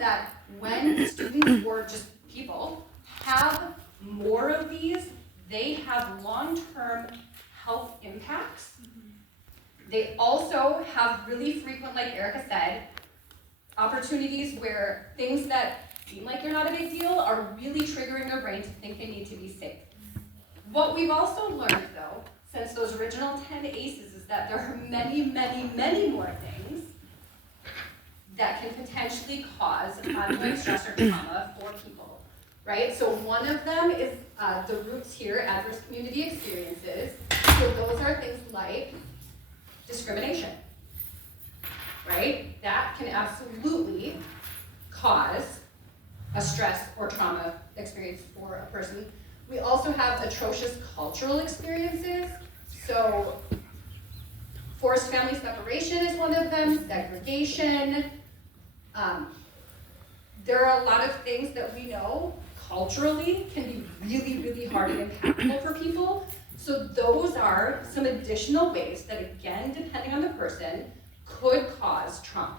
that when students or just people have more of these, they have long-term health impacts. They also have really frequent, like Erica said, opportunities where things that seem like they're not a big deal are really triggering their brain to think they need to be safe. What we've also learned, though, since those original 10 ACEs, is that there are many, many, many more things that can potentially cause ongoing stress or trauma for people, right? So one of them is the roots here, adverse community experiences. So those are things like discrimination, right? That can absolutely cause a stress or trauma experience for a person. We also have atrocious cultural experiences. So forced family separation is one of them, segregation. There are a lot of things that we know culturally can be really, really hard and impactful for people. So those are some additional ways that, again, depending on the person, could cause trauma.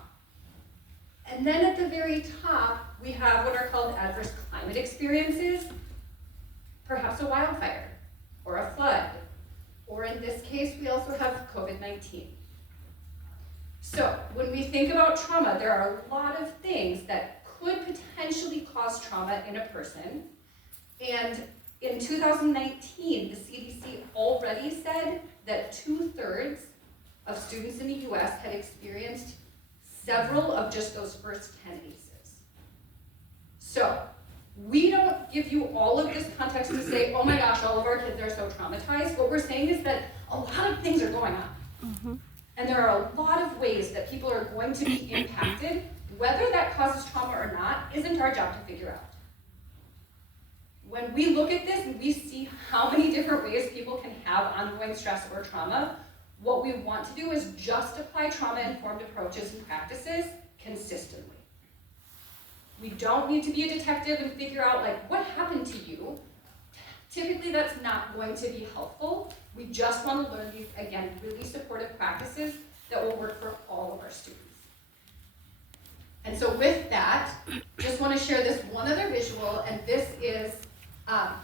And then at the very top, we have what are called adverse climate experiences, perhaps a wildfire or a flood, or in this case, we also have COVID-19. So when we think about trauma, there are a lot of things that could potentially cause trauma in a person. And in 2019, the CDC already said that 2/3 of students in the US had experienced several of just those first 10 ACEs. So we don't give you all of this context to say, oh my gosh, all of our kids are so traumatized. What we're saying is that a lot of things are going on. Mm-hmm. And there are a lot of ways that people are going to be impacted. Whether that causes trauma or not isn't our job to figure out. When we look at this and we see how many different ways people can have ongoing stress or trauma, what we want to do is just apply trauma-informed approaches and practices consistently. We don't need to be a detective and figure out like what happened to you. Typically that's not going to be helpful. We just want to learn these, again, really supportive practices that will work for all of our students. And so with that, just want to share this one other visual, and this is a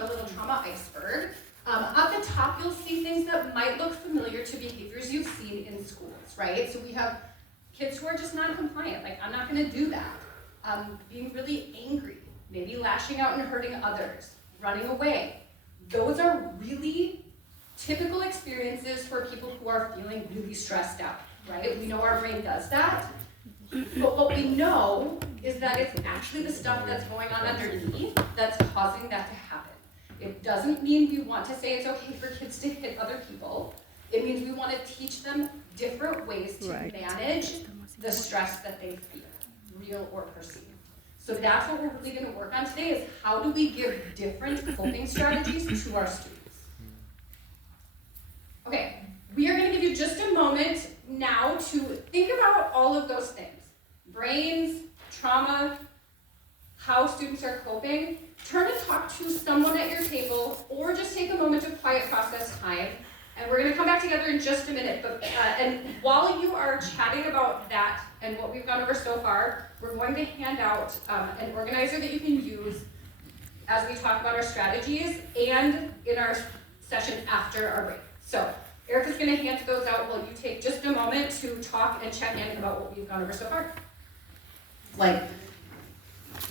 little trauma iceberg. At the top, you'll see things that might look familiar to behaviors you've seen in schools, right? So we have kids who are just non-compliant, like I'm not gonna do that. Being really angry, maybe lashing out and hurting others, running away. Those are really typical experiences for people who are feeling really stressed out, right? We know our brain does that. But what we know is that it's actually the stuff that's going on underneath that's causing that to happen. It doesn't mean we want to say it's okay for kids to hit other people. It means we want to teach them different ways to manage the stress that they feel, real or perceived. So that's what we're really going to work on today is how do we give different coping strategies to our students. Okay, we are going to give you just a moment now to think about all of those things. Brains, trauma, how students are coping. Turn and talk to someone at your table or just take a moment of quiet process time. And we're going to come back together in just a minute. But and while you are chatting about that and what we've gone over so far, we're going to hand out an organizer that you can use as we talk about our strategies and in our session after our break. So Erica's going to hand those out while you take just a moment to talk and check in about what we've gone over so far.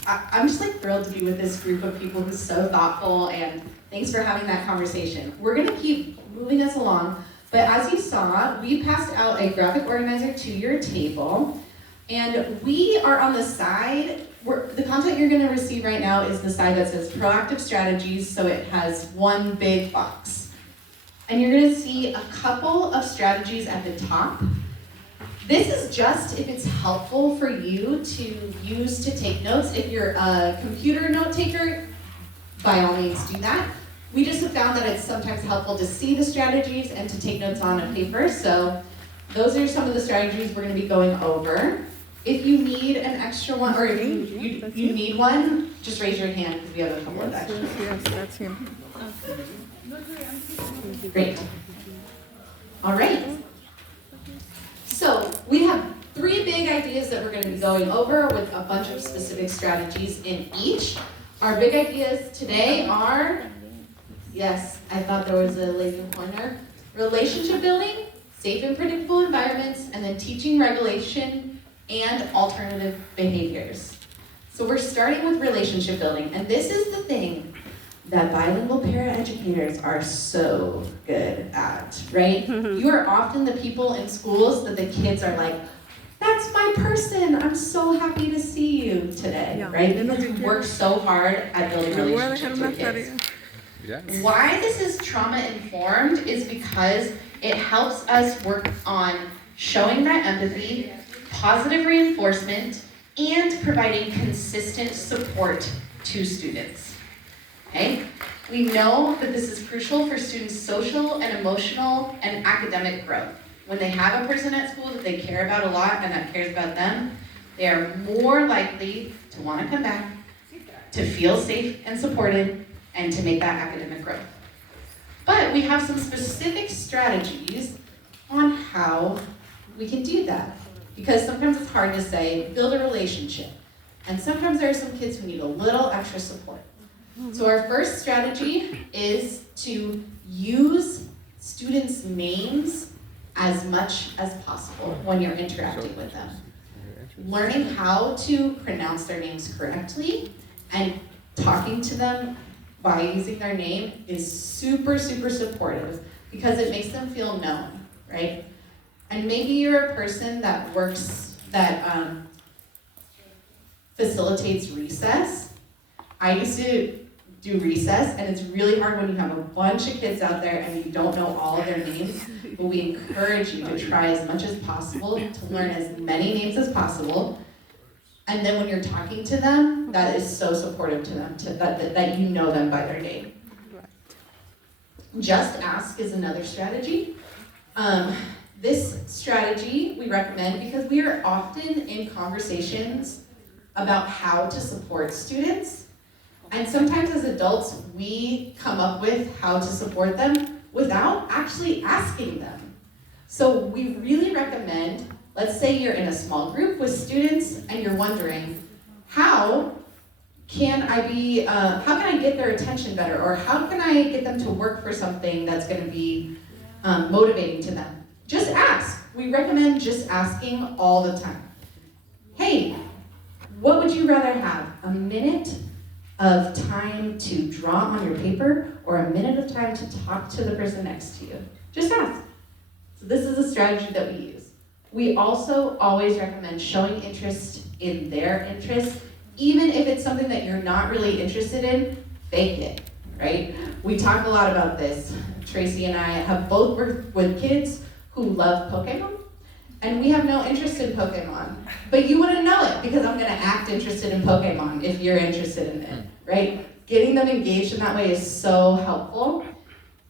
I'm just thrilled to be with this group of people who's so thoughtful, and thanks for having that conversation. We're going to keep moving us along, but as you saw, we passed out a graphic organizer to your table, and we are on the side, the content you're going to receive right now is the side that says proactive strategies, so it has one big box. And you're going to see a couple of strategies at the top. This is just if it's helpful for you to use to take notes. If you're a computer note taker, by all means do that. We just have found that it's sometimes helpful to see the strategies and to take notes on a paper. So those are some of the strategies we're going to be going over. If you need an extra one, or if you need one, just raise your hand because we have a couple of extra. Yes, that's him. Great. All right. So we have three big big ideas that we're going to be going over with a bunch of specific strategies in each. Our big ideas today are, yes, I thought there was a lady in the corner, relationship building, safe and predictable environments, and then teaching regulation and alternative behaviors. So we're starting with relationship building, and this is the thing that bilingual paraeducators are so good at, right? You are often the people in schools that the kids are like, that's my person, I'm so happy to see you today, right? Because we work so hard at building relationships with kids. Why this is trauma-informed is because it helps us work on showing that empathy, positive reinforcement, and providing consistent support to students. Okay? We know that this is crucial for students' social and emotional and academic growth. When they have a person at school that they care about a lot and that cares about them, they are more likely to want to come back, to feel safe and supported, and to make that academic growth. But we have some specific strategies on how we can do that. Because sometimes it's hard to say, build a relationship. And sometimes there are some kids who need a little extra support. So our first strategy is to use students' names as much as possible when you're interacting with them. Learning how to pronounce their names correctly and talking to them by using their name is super, super supportive because it makes them feel known, right? And maybe you're a person that facilitates recess. I used to do recess, and it's really hard when you have a bunch of kids out there and you don't know all of their names, but we encourage you to try as much as possible to learn as many names as possible. And then when you're talking to them, that is so supportive to them, that you know them by their name. Just ask is another strategy. This strategy we recommend because we are often in conversations about how to support students. And sometimes as adults, we come up with how to support them without actually asking them. So we really recommend, let's say you're in a small group with students and you're wondering, how can I get their attention better? Or how can I get them to work for something that's gonna be motivating to them? Just ask. We recommend just asking all the time. Hey, what would you rather have? A minute of time to draw on your paper or a minute of time to talk to the person next to you? Just ask. So this is a strategy that we use. We also always recommend showing interest in their interests, even if it's something that you're not really interested in, fake it, right? We talk a lot about this. Tracy and I have both worked with kids who love Pokemon, and we have no interest in Pokemon. But you wouldn't know it because I'm gonna act interested in Pokemon if you're interested in it, right? Getting them engaged in that way is so helpful.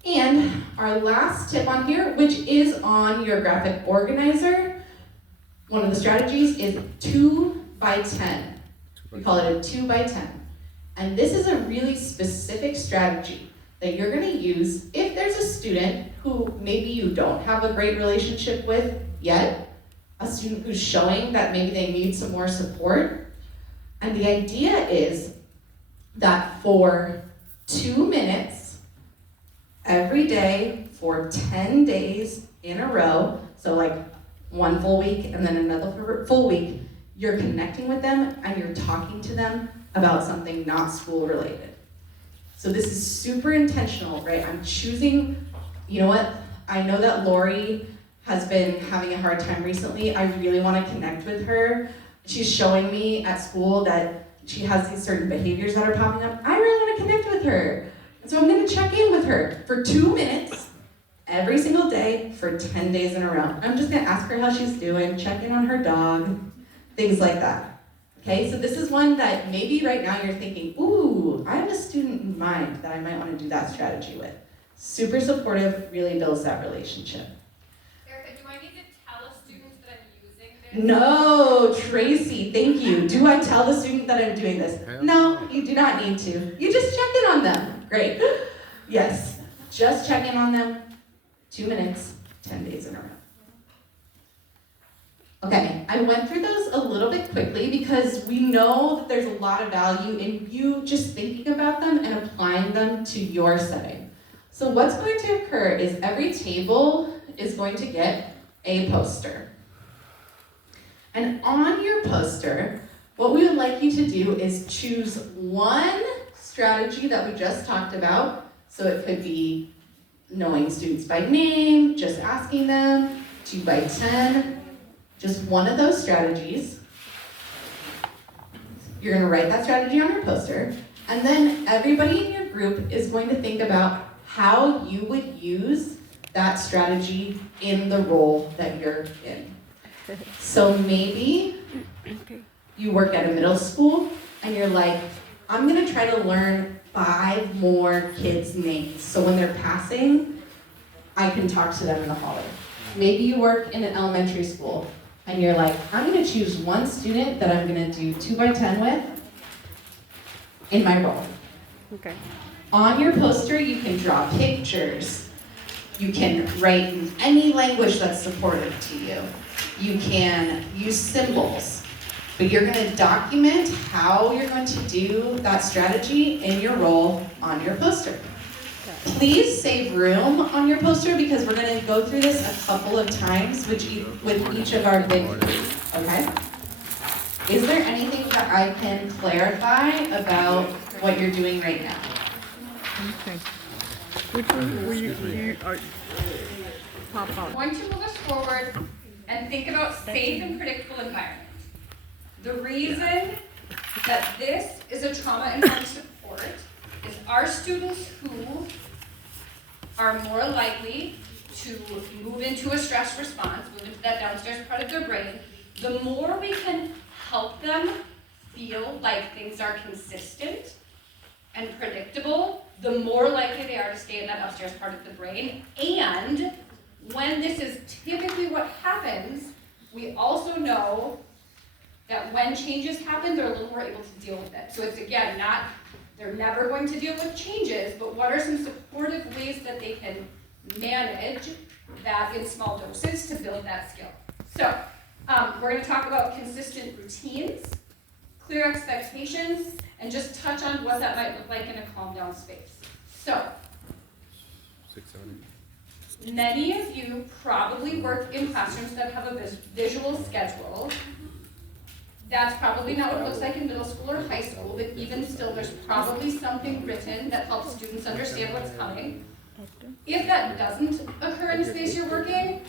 And our last tip on here, which is on your graphic organizer, one of the strategies is 2 by 10. We call it a 2 by 10. And this is a really specific strategy that you're gonna use if there's a student who maybe you don't have a great relationship with yet, a student who's showing that maybe they need some more support. And the idea is that for 2 minutes every day for 10 days in a row, so like one full week and then another full week, you're connecting with them and you're talking to them about something not school related. So this is super intentional, right? I'm choosing, you know what? I know that Lori has been having a hard time recently. I really want to connect with her. She's showing me at school that she has these certain behaviors that are popping up. I really want to connect with her. So I'm going to check in with her for 2 minutes every single day for 10 days in a row. I'm just going to ask her how she's doing, check in on her dog, things like that. Okay, so this is one that maybe right now you're thinking, ooh, I have a student in mind that I might want to do that strategy with. Super supportive, really builds that relationship. Erica, do I need to tell a student that I'm using this? No, Tracy, thank you. Do I tell the student that I'm doing this? No, you do not need to. You just check in on them. Great. Yes, just check in on them, 2 minutes, 10 days in a row. Okay, I went through those a little bit quickly because we know that there's a lot of value in you just thinking about them and applying them to your setting. So what's going to occur is every table is going to get a poster. And on your poster, what we would like you to do is choose one strategy that we just talked about. So it could be knowing students by name, just asking them, 2 by 10, just one of those strategies. You're gonna write that strategy on your poster, and then everybody in your group is going to think about how you would use that strategy in the role that you're in. So maybe you work at a middle school and you're like, I'm gonna try to learn 5 more kids' names, so when they're passing, I can talk to them in the hallway. Maybe you work in an elementary school and you're like, I'm gonna choose one student that I'm gonna do 2 by 10 with in my role. Okay. On your poster, you can draw pictures. You can write in any language that's supportive to you. You can use symbols. But you're gonna document how you're going to do that strategy in your role on your poster. Please save room on your poster because we're gonna go through this a couple of times with each of our big groups, okay? Is there anything that I can clarify about what you're doing right now? Okay. Which one will you pop I'm out? going to move us forward and think about safe and predictable environment. The reason that this is a trauma-informed support is our students who are more likely to move into a stress response, move into that downstairs part of their brain, the more we can help them feel like things are consistent and predictable, the more likely they are to stay in that upstairs part of the brain. And when this is typically what happens, we also know that when changes happen, they're a little more able to deal with it. So it's, again, not, they're never going to deal with changes, but what are some supportive ways that they can manage that in small doses to build that skill? So we're going to talk about consistent routines, clear expectations, and just touch on what that might look like in a calm down space. So, many of you probably work in classrooms that have a visual schedule. That's probably not what it looks like in middle school or high school, but even still, there's probably something written that helps students understand what's coming. If that doesn't occur in the space you're working,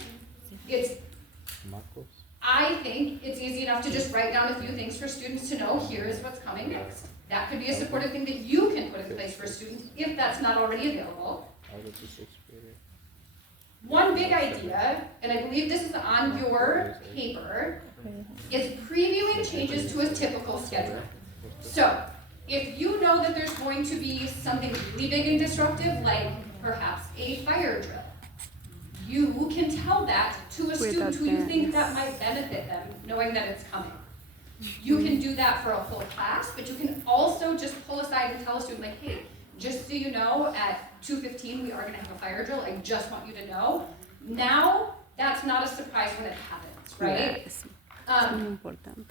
I think it's easy enough to just write down a few things for students to know, here is what's coming next. That could be a supportive thing that you can put in place for students if that's not already available. One big idea, and I believe this is on your paper, is previewing changes to a typical schedule. So, if you know that there's going to be something really big and disruptive, like perhaps a fire drill, you can tell that to a student who you think that might benefit them, knowing that it's coming. You can do that for a whole class, but you can also just pull aside and tell a student, like, hey, just so you know, at 2:15 we are gonna have a fire drill, I just want you to know. Now, that's not a surprise when it happens, right? Yes. Important.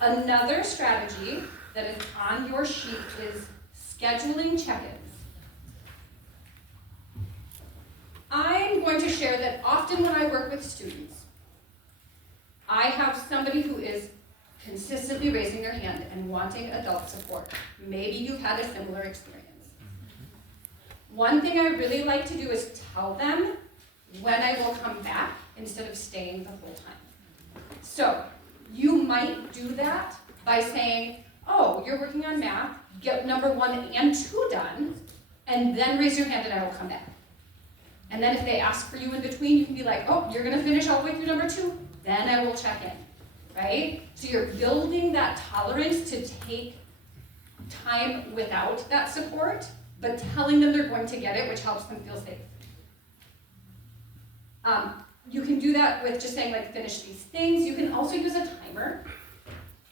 Another strategy that is on your sheet is scheduling check-ins. I'm going to share that often when I work with students, I have somebody who is consistently raising their hand and wanting adult support. Maybe you've had a similar experience. One thing I really like to do is tell them when I will come back instead of staying the whole time. So you might do that by saying, oh, you're working on math, get number 1 and 2 done, and then raise your hand and I will come back. And then if they ask for you in between, you can be like, oh, you're gonna finish all the way through number 2, then I will check in, right? So you're building that tolerance to take time without that support, but telling them they're going to get it, which helps them feel safe. You can do that with just saying, like, finish these things. You can also use a timer.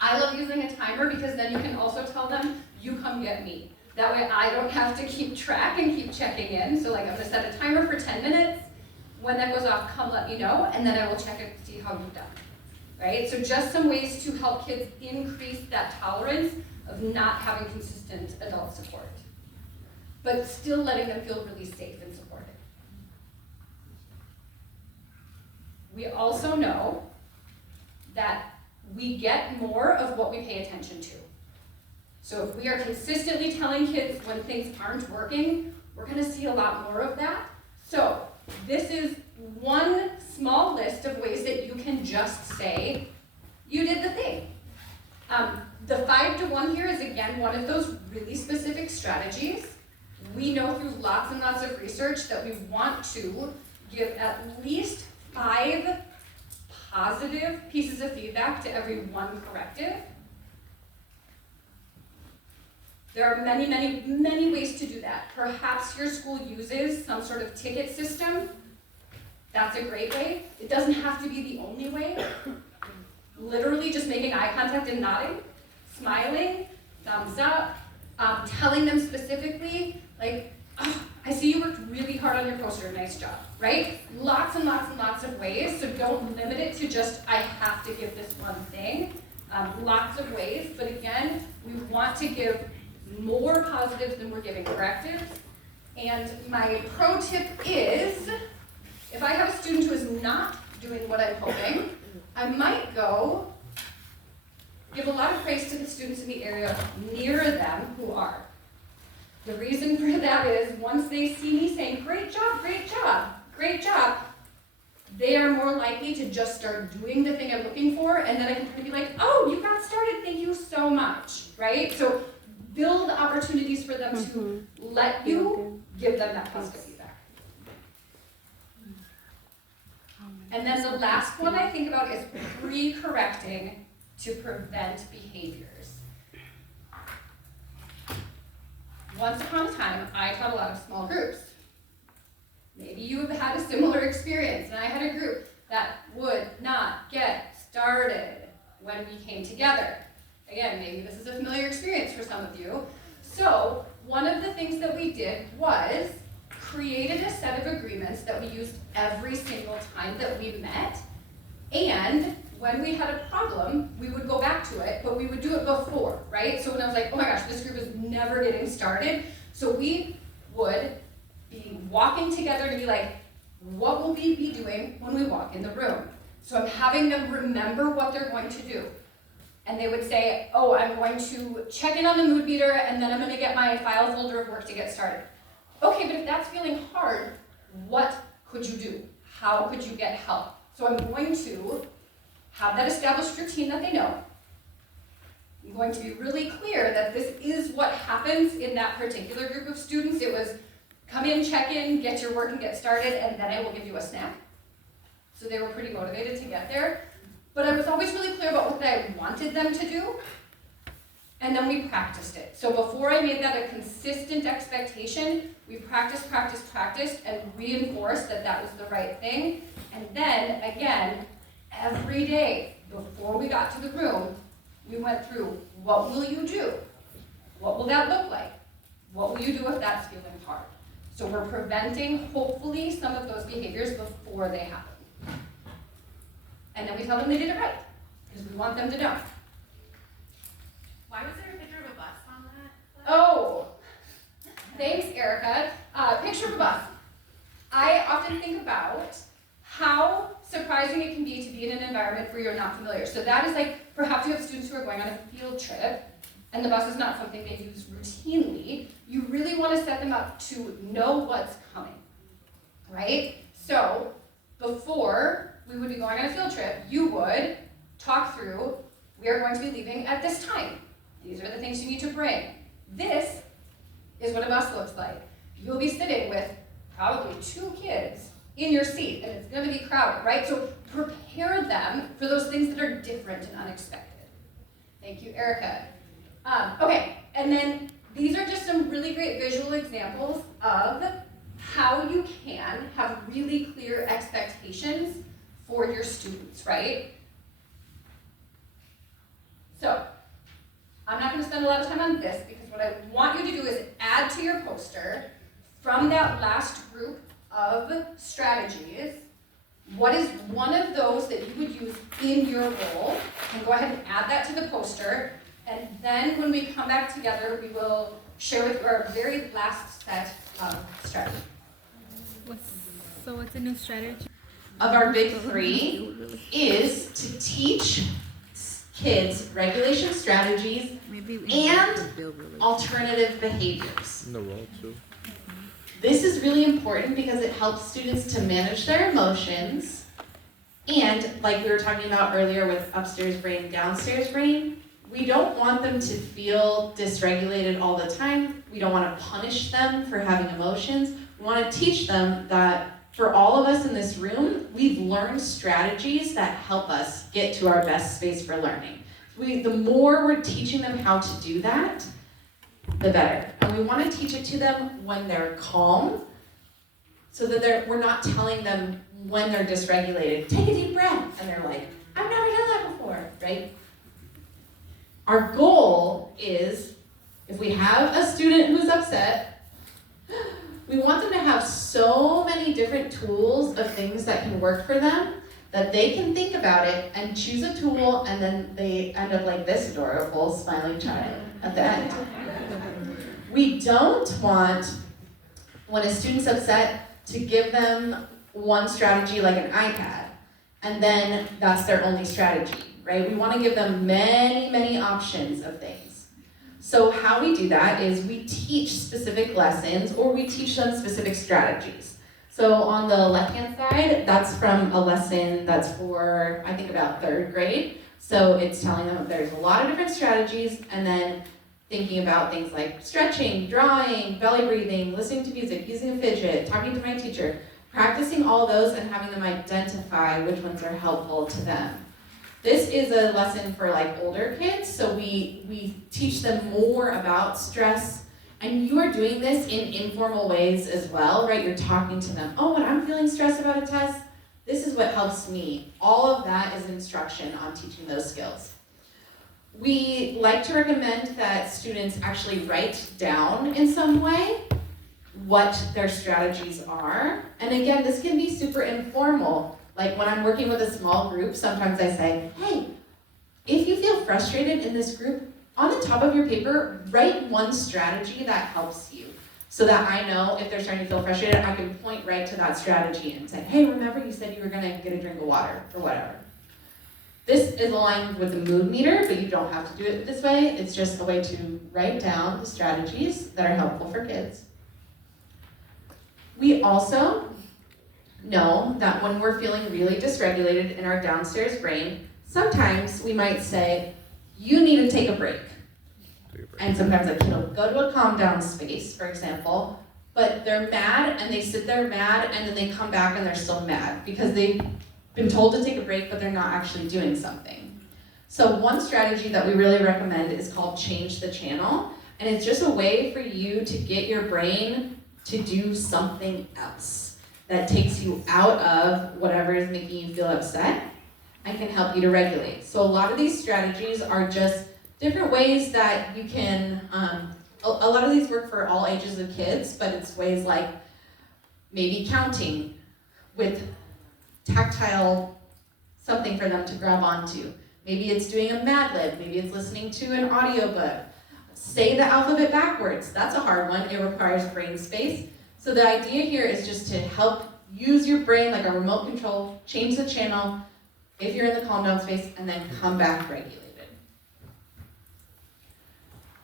I love using a timer because then you can also tell them, you come get me. That way I don't have to keep track and keep checking in. So like, I'm gonna set a timer for 10 minutes. when that goes off, come let me know, and then I will check it to see how you've done. Right? So just some ways to help kids increase that tolerance of not having consistent adult support, but still letting them feel really safe and supported. We also know that we get more of what we pay attention to. So if we are consistently telling kids when things aren't working, we're gonna see a lot more of that. So this is one small list of ways that you can just say, you did the thing. The 5 to 1 here is again one of those really specific strategies. We know through lots and lots of research that we want to give at least 5 positive pieces of feedback to every 1 corrective. There are many, many, many ways to do that. Perhaps your school uses some sort of ticket system. That's a great way. It doesn't have to be the only way. Literally just making eye contact and nodding, smiling, thumbs up, telling them specifically, like, oh, I see you worked really hard on your poster, nice job, right? Lots and lots and lots of ways, so don't limit it to just, I have to give this one thing. Lots of ways, but again, we want to give more positives than we're giving correctives. And my pro tip is, if I have a student who is not doing what I'm hoping, I might go give a lot of praise to the students in the area near them who are. The reason for that is once they see me saying, great job, great job, great job, they are more likely to just start doing the thing I'm looking for, and then I can be like, oh, you got started, thank you so much, right? So build opportunities for them to let you give them that positive feedback. And then the last one I think about is pre-correcting to prevent behaviors. Once upon a time, I taught a lot of small groups. Maybe you have had a similar experience, and I had a group that would not get started when we came together. Again, maybe this is a familiar experience for some of you. So one of the things that we did was created a set of agreements that we used every single time that we met, and when we had a problem, we would go back to it, but we would do it before, right? So when I was like, oh my gosh, this group is never getting started, so we would be walking together to be like, what will we be doing when we walk in the room? So I'm having them remember what they're going to do. And they would say, oh, I'm going to check in on the mood meter, and then I'm gonna get my file folder of work to get started. Okay, but if that's feeling hard, what could you do? How could you get help? So I'm going to have that established routine that they know. I'm going to be really clear that this is what happens in that particular group of students. It was come in, check in, get your work and get started, and then I will give you a snack. So they were pretty motivated to get there. But I was always really clear about what I wanted them to do, and then we practiced it. So before I made that a consistent expectation, we practiced, and reinforced that that was the right thing. And then, again, every day, before we got to the room, we went through, what will you do? What will that look like? What will you do if that's feeling hard? So we're preventing, hopefully, some of those behaviors before they happen. And then we tell them they did it right, because we want them to know. Why was there a picture of a bus on that? Oh, thanks, Erica. Picture of a bus. I often think about how surprising it can be to be in an environment where you're not familiar. So that is like, perhaps you have students who are going on a field trip, and the bus is not something they use routinely. You really want to set them up to know what's coming, right? So before we would be going on a field trip, you would talk through, we are going to be leaving at this time. These are the things you need to bring. This is what a bus looks like. You'll be sitting with probably 2 kids in your seat, and it's going to be crowded, right? So prepare them for those things that are different and unexpected. Thank you, Erica. Okay, and then these are just some really great visual examples of how you can have really clear expectations for your students, right? So, I'm not going to spend a lot of time on this because what I want you to do is add to your poster from that last group of strategies. What is one of those that you would use in your role? And go ahead and add that to the poster. And then when we come back together, we will share with you our very last set of strategies. What's a new strategy? Of our big three is to teach kids regulation strategies and alternative behaviors. In the role too. This is really important because it helps students to manage their emotions, and like we were talking about earlier with upstairs brain, downstairs brain, we don't want them to feel dysregulated all the time. We don't want to punish them for having emotions. We want to teach them that for all of us in this room, we've learned strategies that help us get to our best space for learning. The more we're teaching them how to do that, the better. And we want to teach it to them when they're calm, so that we're not telling them when they're dysregulated, take a deep breath, and they're like, I've never done that before, right? Our goal is, if we have a student who's upset, we want them to have so many different tools of things that can work for them that they can think about it and choose a tool, and then they end up like this adorable smiling child at the end. We don't want, when a student's upset, to give them one strategy like an iPad, and then that's their only strategy, right? We want to give them many, many options of things. So how we do that is we teach specific lessons, or we teach them specific strategies. So on the left-hand side, that's from a lesson that's for, I think, about 3rd grade. So it's telling them there's a lot of different strategies, and then thinking about things like stretching, drawing, belly breathing, listening to music, using a fidget, talking to my teacher, practicing all those and having them identify which ones are helpful to them. This is a lesson for like older kids, so we teach them more about stress, and you are doing this in informal ways as well, right? You're talking to them, oh, when I'm feeling stressed about a test, this is what helps me. All of that is instruction on teaching those skills. We like to recommend that students actually write down in some way what their strategies are. And again, this can be super informal. Like when I'm working with a small group, sometimes I say, hey, if you feel frustrated in this group, on the top of your paper, write one strategy that helps you. So that I know if they're starting to feel frustrated, I can point right to that strategy and say, hey, remember you said you were gonna get a drink of water or whatever. This is aligned with the mood meter, but you don't have to do it this way. It's just a way to write down the strategies that are helpful for kids. We also know that when we're feeling really dysregulated in our downstairs brain, sometimes we might say, you need to take a break. And sometimes like, go to a calm down space, for example, but they're mad and they sit there mad and then they come back and they're still mad because they've been told to take a break, but they're not actually doing something. So one strategy that we really recommend is called change the channel. And it's just a way for you to get your brain to do something else that takes you out of whatever is making you feel upset and can help you to regulate. So a lot of these strategies are just different ways that you can, a lot of these work for all ages of kids, but it's ways like maybe counting with tactile something for them to grab onto. Maybe it's doing a Mad Lib, maybe it's listening to an audiobook. Say the alphabet backwards, that's a hard one, it requires brain space. So the idea here is just to help use your brain like a remote control, change the channel if you're in the calm down space, and then come back regulated.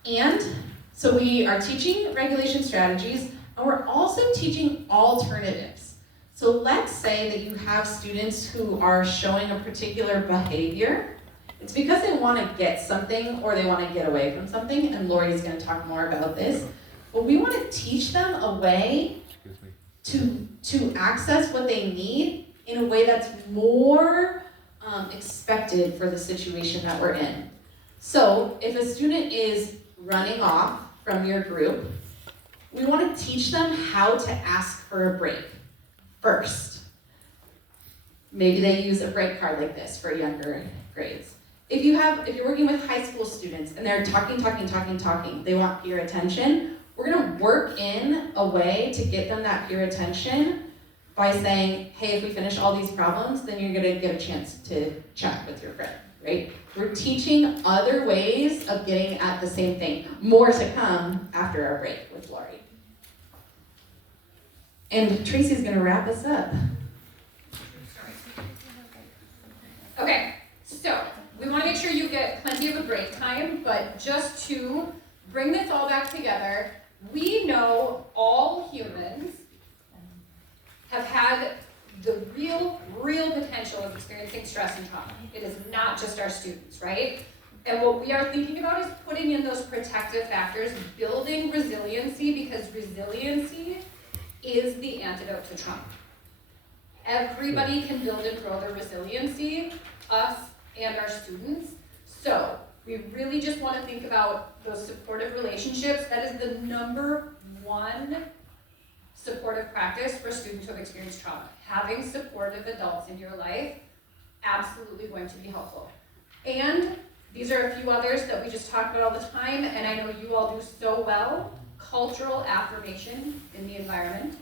And so we are teaching regulation strategies, and we're also teaching alternatives. So let's say that you have students who are showing a particular behavior. It's because they want to get something or they want to get away from something, and Lori's going to talk more about this. But we want to teach them a way to access what they need in a way that's more expected for the situation that we're in. So if a student is running off from your group, we want to teach them how to ask for a break first. Maybe they use a break card like this for younger grades. If you're working with high school students and they're talking, they want peer attention, we're gonna work in a way to get them that peer attention by saying, hey, if we finish all these problems, then you're gonna get a chance to chat with your friend, right? We're teaching other ways of getting at the same thing. More to come after our break with Lori. And Tracy's gonna wrap us up. Okay, so we want to make sure you get plenty of a break time, but just to bring this all back together, we know all humans have had the real potential of experiencing stress and trauma. It is not just our students, right? And what we are thinking about is putting in those protective factors, building resiliency, because resiliency is the antidote to trauma. Everybody can build and grow their resiliency, us and our students. So we really just want to think about those supportive relationships. That is the number one supportive practice for students who have experienced trauma. Having supportive adults in your life, absolutely going to be helpful. And these are a few others that we just talk about all the time, and I know you all do so well. Cultural affirmation in the environment.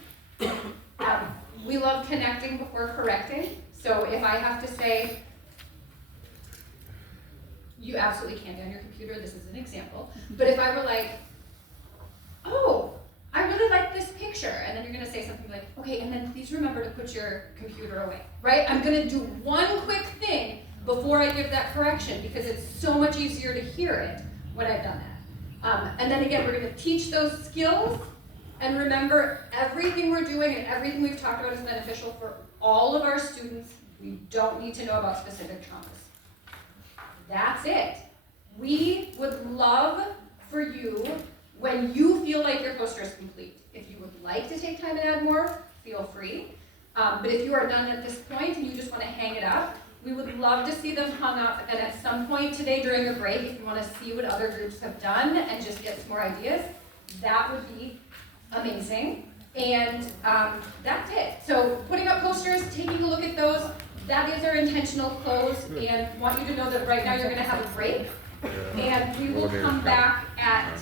We love connecting before correcting. So if I have to say, you absolutely can't be on your computer, this is an example. But if I were like, oh, I really like this picture, and then you're gonna say something like, okay, and then please remember to put your computer away, right? I'm gonna do one quick thing before I give that correction, because it's so much easier to hear it when I've done that. And then again, we're gonna teach those skills, and remember, everything we're doing and everything we've talked about is beneficial for all of our students. We don't need to know about specific traumas. That's it. We would love for you, when you feel like your poster is complete, if you would like to take time and add more, feel free. But if you are done at this point and you just want to hang it up, we would love to see them hung up, and at some point today during a break, if you want to see what other groups have done and just get some more ideas, that would be amazing. And that's it. So putting up posters, taking a look at those, that is our intentional close, and want you to know that right now you're going to have a break, and we will come back at